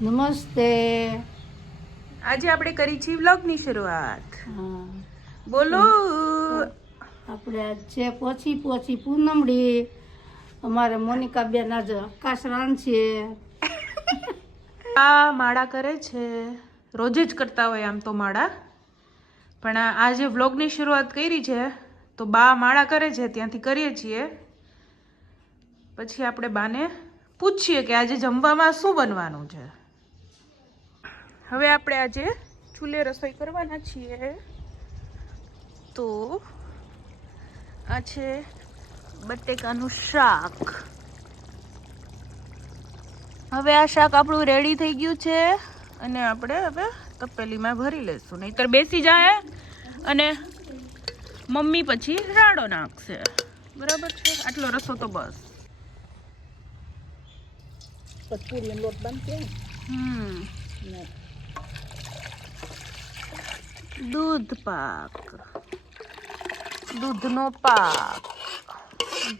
નમસ્તે. આજે આપણે કરી છે વ્લોગની શરૂઆત. હા, બોલો. આપણે આજ છે પોચી પૂનમડી. અમારે મોનિકા બેન આજે આકાશ રાન છે. આ માળા કરે છે, રોજ જ કરતા હોય આમ તો માળા, પણ આજે વ્લોગની શરૂઆત કરી છે તો બા માળા કરે છે ત્યાંથી કરીએ છીએ. પછી આપણે બાને પૂછીએ કે આજે જમવામાં શું બનવાનું છે. હવે આપણે આજે ચૂલે રસોઈ કરવાના છીએ. તો આ છે બટેકાનું શાક. હવે આ શાક આપણું રેડી થઈ ગયું છે અને આપણે હવે તપેલીમાં ભરી લઈશું, નહીતર બેસી જાય અને મમ્મી પછી રાડો નાખશે. બરાબર છે, આટલો રસો તો બસ. પૂરી લોટ બાંધશે. દૂધ પાક, દૂધનો પાક,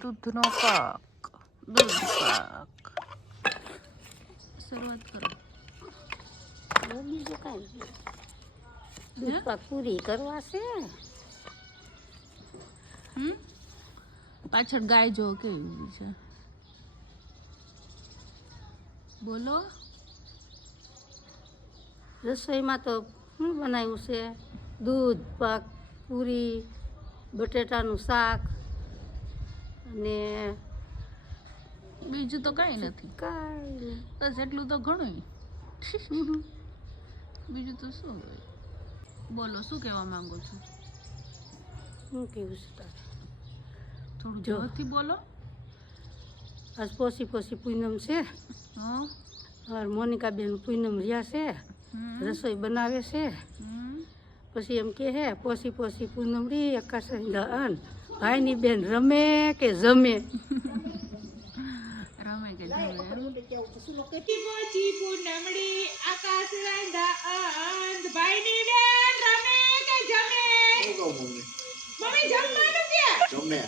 દૂધનો પાક, દૂધ પાક. શરૂઆત કરો. બીજું કાંઈ દૂધ પાક પૂરી કરવા છે. પાછળ ગાય જો કેવી છે, બોલો. રસોઈમાં તો શું બનાવ્યું છે? દૂધ પાક, પૂરી, બટેટાનું શાક અને બીજું તો કઈ નથી, કાંઈ બસ એટલું તો ઘણું. બીજું તો શું હોય? બોલો, શું કહેવા માંગો છો? શું કેવું છે તારે? થોડું જોરથી બોલો. આજ પોસી પૂનમ છે. હા, અમારે મોનિકા બેન પૂનમ રહ્યા છે, રસોઈ બનાવે છે. પછી એમ કે હે પોસી પૂનમ રી આકાશ અન ભાઈની બેન રમે કે જમે? રમે કે જમે? પોચી પૂનમડી આકાશ રાંધા અંધ ભાઈની બેન રમે કે જમે? મમ્મી જમવાનું કે જમે.